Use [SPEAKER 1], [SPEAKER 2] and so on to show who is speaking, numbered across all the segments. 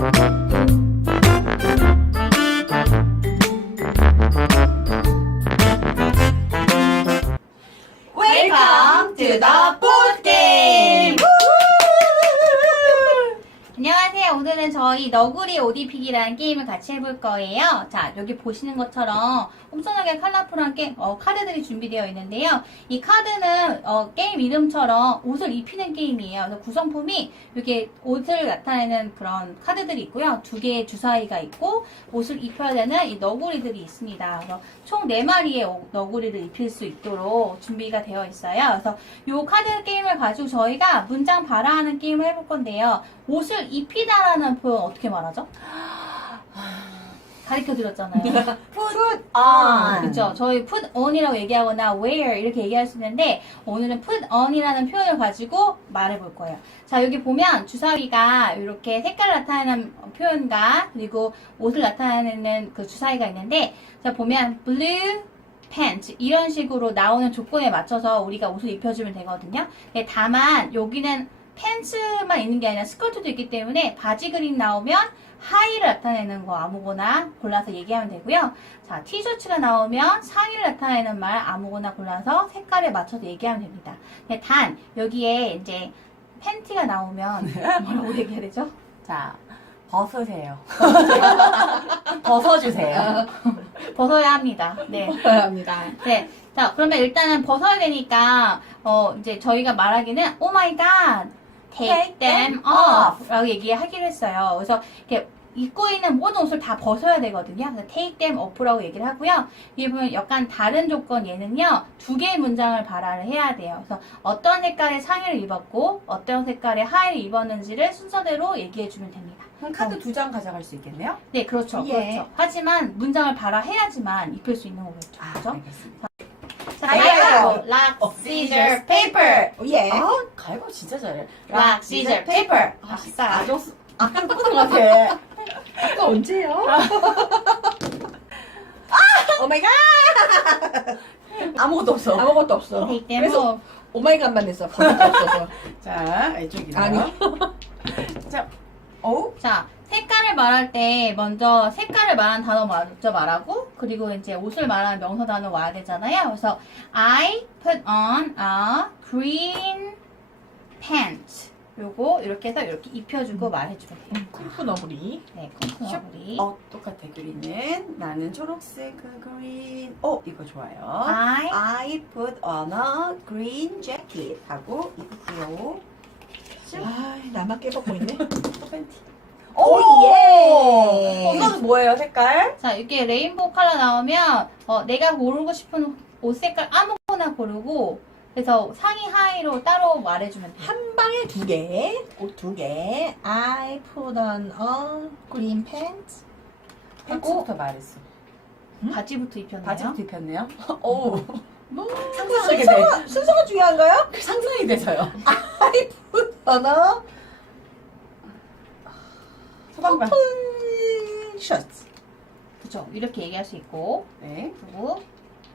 [SPEAKER 1] Welcome to the board game!
[SPEAKER 2] 안녕하세요. 오늘은 저희 너구리 오디픽이라는 게임을 같이 해볼 거예요. 자, 여기 보시는 것처럼 엄청나게 컬러풀한 카드들이 준비되어 있는데요. 이 카드는 게임 이름처럼 옷을 입히는 게임이에요. 그래서 구성품이 이렇게 옷을 나타내는 그런 카드들이 있고요. 두 개의 주사위가 있고 옷을 입혀야 되는 이 너구리들이 있습니다. 그래서 총 4마리의 너구리를 입힐 수 있도록 준비가 되어 있어요. 그래서 이 카드 게임을 가지고 저희가 문장 발화하는 게임을 해볼 건데요. 옷을 입히다라는 표현 어떻게 말하죠? 가르쳐 드렸잖아요.
[SPEAKER 1] Put on!
[SPEAKER 2] 그렇죠. 저희 put on이라고 얘기하거나 wear 이렇게 얘기할 수 있는데 오늘은 put on이라는 표현을 가지고 말해 볼 거예요. 자, 여기 보면 주사위가 이렇게 색깔을 나타내는 표현과 그리고 옷을 나타내는 그 주사위가 있는데 자, 보면 blue pants 이런 식으로 나오는 조건에 맞춰서 우리가 옷을 입혀주면 되거든요. 네, 다만 여기는 팬츠만 있는 게 아니라 스커트도 있기 때문에 바지 그림 나오면 하의를 나타내는 거 아무거나 골라서 얘기하면 되고요. 자, 티셔츠가 나오면 상의를 나타내는 말 아무거나 골라서 색깔에 맞춰서 얘기하면 됩니다. 네, 단 여기에 이제 팬티가 나오면 뭐라고 얘기해야 되죠?
[SPEAKER 1] 자, 벗으세요. 벗어주세요.
[SPEAKER 2] 벗어야 합니다. 네.
[SPEAKER 1] 합니다.
[SPEAKER 2] 네. 자, 그러면 일단은 벗어야 되니까, 이제 저희가 말하기는, Oh my god, take them off. 라고 얘기하기로 했어요. 그래서, 이렇게 입고 있는 모든 옷을 다 벗어야 되거든요. 그래서 take them off라고 얘기를 하고요. 여기 보면 약간 다른 조건 얘는요, 2개의 문장을 발화를 해야 돼요. 그래서 어떤 색깔의 상의를 입었고, 어떤 색깔의 하의를 입었는지를 순서대로 얘기해주면 됩니다.
[SPEAKER 1] 그럼 카드 2장 가져갈 수 있겠네요?
[SPEAKER 2] 네, 그렇죠.
[SPEAKER 1] 예.
[SPEAKER 2] 그렇죠. 하지만 문장을 발화해야지만 입힐 수 있는 거겠죠. 그렇죠?
[SPEAKER 1] 알겠습니다.
[SPEAKER 2] 자,
[SPEAKER 1] 가위바위보.
[SPEAKER 2] rock, scissors, paper.
[SPEAKER 1] 예. 가위바위보 진짜 잘해.
[SPEAKER 2] rock, scissors, paper. 아싸.
[SPEAKER 1] 아까 똑같은 것 같아.
[SPEAKER 3] 아까 언제요? 오 마이 갓!
[SPEAKER 1] 아무것도 없어.
[SPEAKER 3] 아무것도 없어.
[SPEAKER 2] take them
[SPEAKER 3] 그래서
[SPEAKER 2] off.
[SPEAKER 3] 오 마이 갓만 했어. 버릇도 없어서.
[SPEAKER 1] 자, 이쪽이네요.
[SPEAKER 3] 아니.
[SPEAKER 1] 자, 어우.
[SPEAKER 2] 자, 색깔을 말할 때 먼저 색깔을 말하는 단어 먼저 말하고 그리고 이제 옷을 말하는 명사 단어 와야 되잖아요. 그래서 I put on a green pants. 요거 이렇게 해서 이렇게 입혀주고 말해주면 돼요.
[SPEAKER 3] 쿵푸 너구리.
[SPEAKER 2] 네, 콩콩아구리.
[SPEAKER 1] 똑같아. 그린은 나는 초록색 그린. 이거 좋아요. I put on a green jacket 하고 입고요.
[SPEAKER 3] 아, 나만 깨먹고 있네.
[SPEAKER 1] 팬티.
[SPEAKER 3] 오, 예!
[SPEAKER 1] 이건 뭐예요, 색깔?
[SPEAKER 2] 자, 이렇게 레인보우 컬러 나오면 내가 고르고 싶은 옷 색깔 아무거나 고르고 그래서 상의 하의로 따로 말해주면 돼요.
[SPEAKER 3] 한 방에 2개. 옷 2개. I put on a green pants.
[SPEAKER 1] 팬츠부터 말했어.
[SPEAKER 2] 바지부터 입혔네요.
[SPEAKER 1] 바지부터 입혔네요. 오,
[SPEAKER 3] 뭐,
[SPEAKER 1] 상상하게 돼.
[SPEAKER 3] 순서가 중요한가요?
[SPEAKER 1] 상상이 돼서요.
[SPEAKER 3] I put on a
[SPEAKER 1] 소방관.
[SPEAKER 3] open shirt.
[SPEAKER 2] 그쵸. 이렇게 얘기할 수 있고
[SPEAKER 1] 네.
[SPEAKER 2] 그리고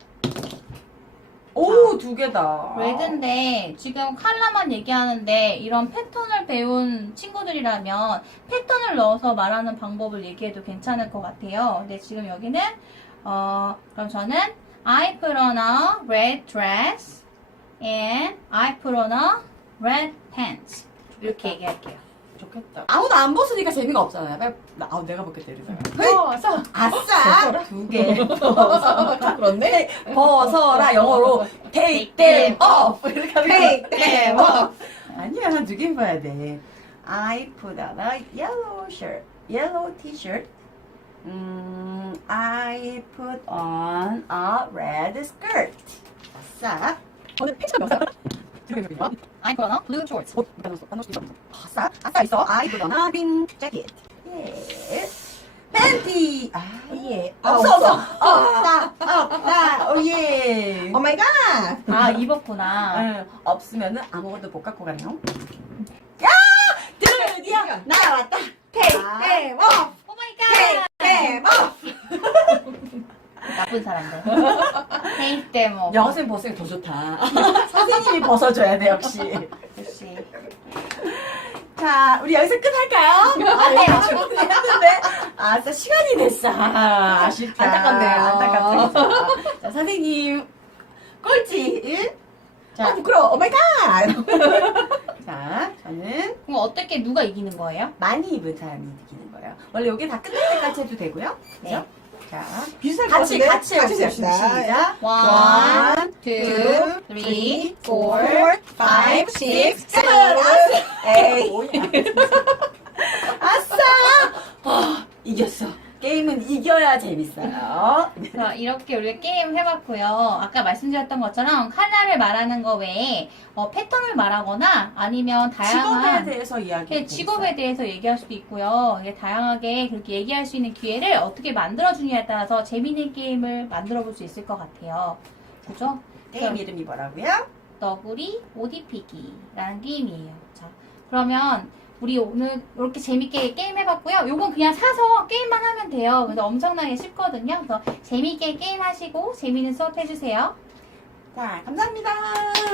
[SPEAKER 1] 오, 2개다.
[SPEAKER 2] 레드인데 지금 컬러만 얘기하는데 이런 패턴을 배운 친구들이라면 패턴을 넣어서 말하는 방법을 얘기해도 괜찮을 것 같아요. 근데 지금 여기는 그럼 저는 I put on a red dress and I put on a red pants 이렇게 얘기할게요.
[SPEAKER 1] 좋겠다. 아무도 안 벗으니까 재미가 없잖아요. 내가 벗겠다 이러잖아요. 벗어. 아싸! 2개. 벗어.
[SPEAKER 3] 그렇네.
[SPEAKER 1] 벗어라. 영어로 take them off. 이렇게 하는
[SPEAKER 3] Take them off.
[SPEAKER 1] 아니야, 2개 봐야 돼. I put on a yellow shirt. yellow t-shirt. I put on a red skirt. 아싸.
[SPEAKER 3] 오늘 팬츠가 명사야?
[SPEAKER 2] I put on a blue shorts.
[SPEAKER 1] 아싸. 아싸 있어. I put on a green jacket. 예. 팬티.
[SPEAKER 3] 예.
[SPEAKER 1] 없어. 없다. 예.
[SPEAKER 3] 오 마이 갓!
[SPEAKER 2] 아 입었구나.
[SPEAKER 1] 응, 없으면은 아무것도 못 갖고 가네요. 야! 드디어 나왔다.
[SPEAKER 3] Take them off!
[SPEAKER 2] 오 마이 갓.
[SPEAKER 3] Take them off!
[SPEAKER 2] 나쁜 사람들. Take them off.
[SPEAKER 1] 영어쌤 벗으니까 더 좋다. 선생님이 벗어줘야 돼, 역시.
[SPEAKER 2] 역시.
[SPEAKER 1] 자, 자, 우리 여기서 끝할까요? 아, 충분히 했는데. 아싸, 시간이 됐어. 아쉽다.
[SPEAKER 3] 안타깝네요.
[SPEAKER 1] 안타깝다. 자, 선생님. 꼴찌.
[SPEAKER 3] 아, 부끄러워. 오 마이 갓!
[SPEAKER 1] 자, 저는
[SPEAKER 2] 그럼 어떻게 누가 이기는 거예요?
[SPEAKER 1] 많이 입은 사람이 이기는 거예요. 원래 여기 다 끝날 때까지 해도 되고요. 그죠? 자,
[SPEAKER 3] 비슷할 것
[SPEAKER 1] 같이
[SPEAKER 3] 같은데?
[SPEAKER 1] 해봅시다.
[SPEAKER 3] 해봅시다.
[SPEAKER 1] 시작.
[SPEAKER 2] 1, 2, 3, 4, 5, 6, 7.
[SPEAKER 1] 아싸! 이겼어. 게임은 이겨야 재밌어요.
[SPEAKER 2] 자, 이렇게 우리가 게임 해봤고요. 아까 말씀드렸던 것처럼 컬러를 말하는 거 외에 패턴을 말하거나 아니면
[SPEAKER 1] 직업에
[SPEAKER 2] 다양한
[SPEAKER 1] 대해서 이야기.
[SPEAKER 2] 네, 직업에 대해서 얘기할 수도 있고요. 이게 다양하게 그렇게 얘기할 수 있는 기회를 어떻게 만들어주냐에 따라서 재밌는 게임을 만들어 볼 수 있을 것 같아요. 그죠?
[SPEAKER 1] 게임 이름이 뭐라고요?
[SPEAKER 2] 너구리 오디피기라는 게임이에요. 자, 그러면 우리 오늘 이렇게 재밌게 게임 해봤고요. 요건 그냥 사서 게임만 하면 돼요. 그래서 엄청나게 쉽거든요. 그래서 재밌게 게임하시고 재밌는 수업 해주세요.
[SPEAKER 1] 자, 감사합니다.